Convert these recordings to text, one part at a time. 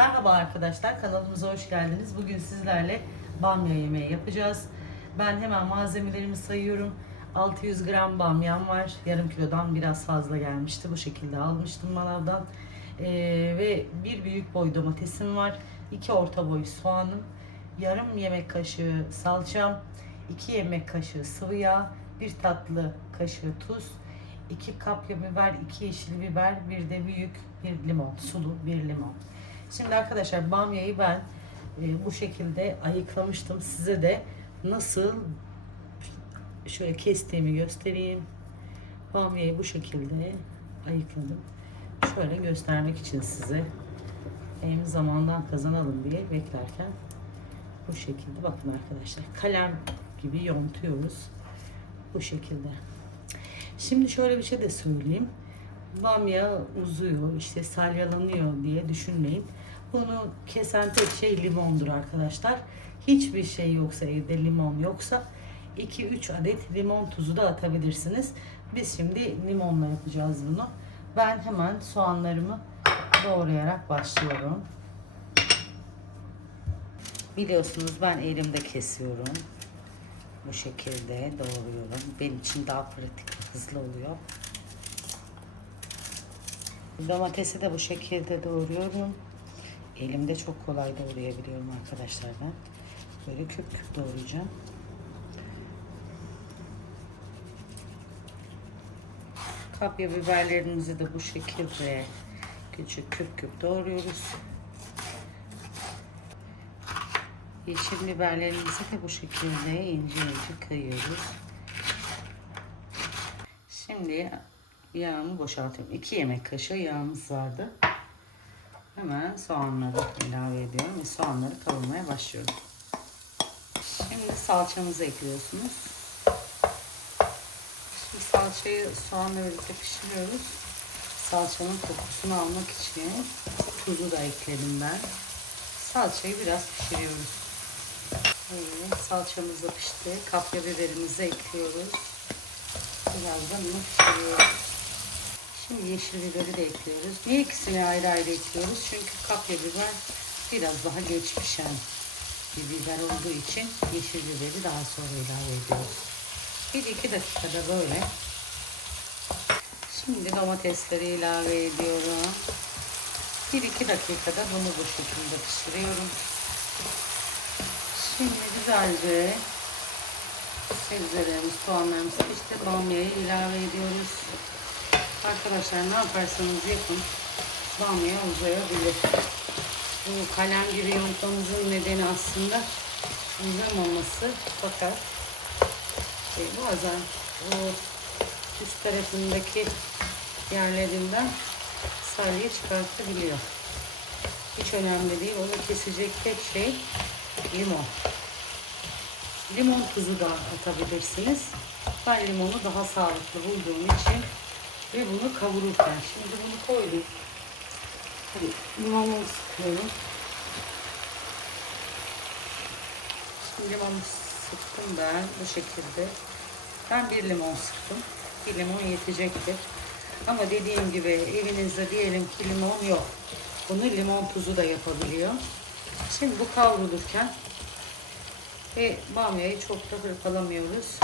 Merhaba arkadaşlar, kanalımıza hoş geldiniz. Bugün sizlerle bamya yemeği yapacağız. Ben hemen malzemelerimi sayıyorum. 600 gram bamyam var. Yarım kilodan biraz fazla gelmişti. Bu şekilde almıştım manavdan. Ee, ve bir büyük boy domatesim var. 2 orta boy soğanım. Yarım yemek kaşığı salçam. 2 yemek kaşığı sıvı yağ. 1 tatlı kaşığı tuz. 2 kapya biber, 2 yeşil biber, bir de büyük bir limon, sulu bir limon. Şimdi arkadaşlar bamyayı ben e, bu şekilde ayıklamıştım. Size de nasıl şöyle kestiğimi göstereyim. Bamyayı bu şekilde ayıkladım. Şöyle göstermek için size hem zamandan kazanalım diye beklerken bu şekilde bakın arkadaşlar kalem gibi yontuyoruz bu şekilde. Şimdi şöyle bir şey de söyleyeyim. Bamya uzuyor, işte salyalanıyor diye düşünmeyin. Bunu kesen tek şey limondur arkadaşlar. Hiçbir şey yoksa evde limon yoksa 2-3 adet limon tuzu da atabilirsiniz. Biz şimdi limonla yapacağız bunu. Ben hemen soğanlarımı doğrayarak başlıyorum. Biliyorsunuz ben elimde kesiyorum. Bu şekilde doğruyorum. Benim için daha pratik, hızlı oluyor. Domatesi de bu şekilde doğruyorum. Elimde çok kolay doğrayabiliyorum arkadaşlar ben. Böyle küp küp doğrayacağım. Kapya biberlerimizi de bu şekilde küçük küp küp doğruyoruz. Yeşil biberlerimizi de bu şekilde ince ince kıyıyoruz. Şimdi yağımı boşaltıyorum. 2 yemek kaşığı yağımız vardı. Hemen soğanları ilave ediyorum ve soğanları kavurmaya başlıyorum. Şimdi salçamızı ekliyorsunuz. Şimdi salçayı soğanla birlikte pişiriyoruz. Salçanın kokusunu almak için tuzu da ekledim ben. Salçayı biraz pişiriyoruz. Evet, salçamız da pişti. Kapya biberimizi ekliyoruz. Birazdan bunu pişiriyoruz. Şimdi yeşil biberi de ekliyoruz. Niye ikisini ayrı ayrı ekliyoruz? Çünkü kapya biber biraz daha geç pişen bir biber olduğu için yeşil biberi daha sonra ilave ediyoruz. Bir iki dakikada böyle. Şimdi domatesleri ilave ediyorum. Bir iki dakikada bunu bu şekilde pişiriyorum. Şimdi güzelce sebzelerimiz, soğanlarımız işte bamyayı ilave ediyoruz. Arkadaşlar ne yaparsanız yapın bamya uzayabilir. Bu kalem gibi yontmamızın nedeni aslında uzamaması fakat e, bazen o üst tarafındaki yerlerinden salya çıkartabiliyor. Hiç önemli değil. Onu kesecek tek şey limon. Limon tuzu da atabilirsiniz. Ben limonu daha sağlıklı bulduğum için ve bunu kavururken şimdi bunu koydum. Hadi limonu sıkıyorum. Şimdi limonu sıktım ben bu şekilde. Ben bir limon sıktım. Bir limon yetecektir. Ama dediğim gibi evinizde diyelim ki limon yok. Bunu limon tuzu da yapabiliyor. Şimdi bu kavrulurken ve bamyayı çok da hırpalamıyoruz.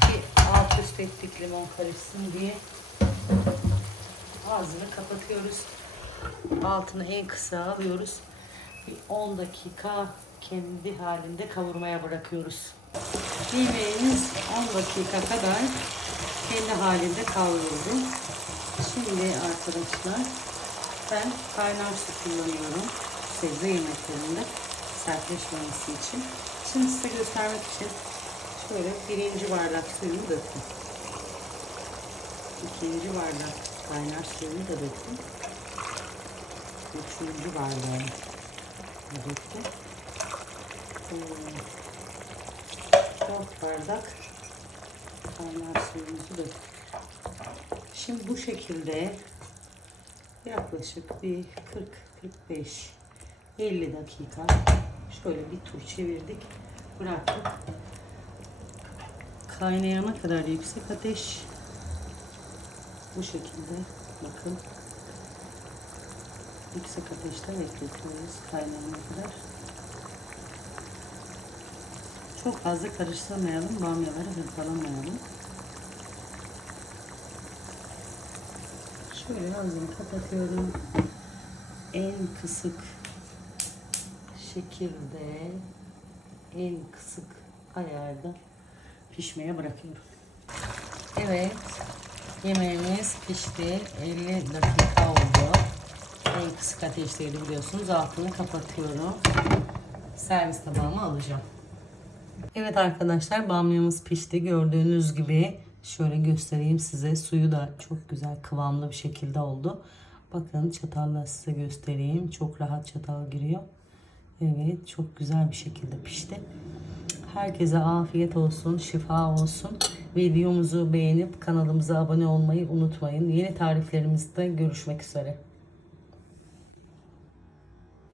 Ki alt üst ettik limon karışsın diye. Ağzını kapatıyoruz. Altını en kısa alıyoruz. Bir 10 dakika kendi halinde kavurmaya bırakıyoruz. Yemeğimiz 10 dakika kadar kendi halinde kavruldu. Şimdi arkadaşlar ben kaynar su kullanıyorum sebze yemeklerinde sertleşmemesi için. Şimdi size göstermek için şöyle birinci bardak suyumu döktüm. İkinci bardak kaynar suyumu da döktüm. Üçüncü bardağı da döktüm. Ee, Dört bardak kaynar suyumuzu döktük. Şimdi bu şekilde yaklaşık bir 40 45 50 dakika şöyle bir tur çevirdik bıraktık kaynayana kadar yüksek ateş bu şekilde bakın Yüksek ateşte bekletiyoruz kaynayana kadar. Çok fazla karıştırmayalım. Bamyaları hırpalamayalım. Şöyle ağzını kapatıyorum. En kısık şekilde en kısık ayarda pişmeye bırakıyorum. Evet. Yemeğimiz pişti. 50 dakika oldu. En kısık ateşteydi biliyorsunuz. Altını kapatıyorum. Servis tabağıma alacağım. Evet arkadaşlar bamyamız pişti. Gördüğünüz gibi şöyle göstereyim size. Suyu da çok güzel kıvamlı bir şekilde oldu. Bakın çatalla size göstereyim. Çok rahat çatal giriyor. Evet çok güzel bir şekilde pişti. Herkese afiyet olsun, şifa olsun. Videomuzu beğenip kanalımıza abone olmayı unutmayın. Yeni tariflerimizde görüşmek üzere.